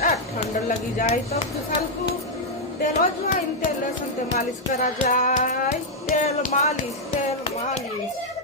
ઠંડ લાગી જાય તો ખુશાલકું તેલ અજવાઈન તેલ લસણ તે માલિશ કરા જાય તેલ માલિશ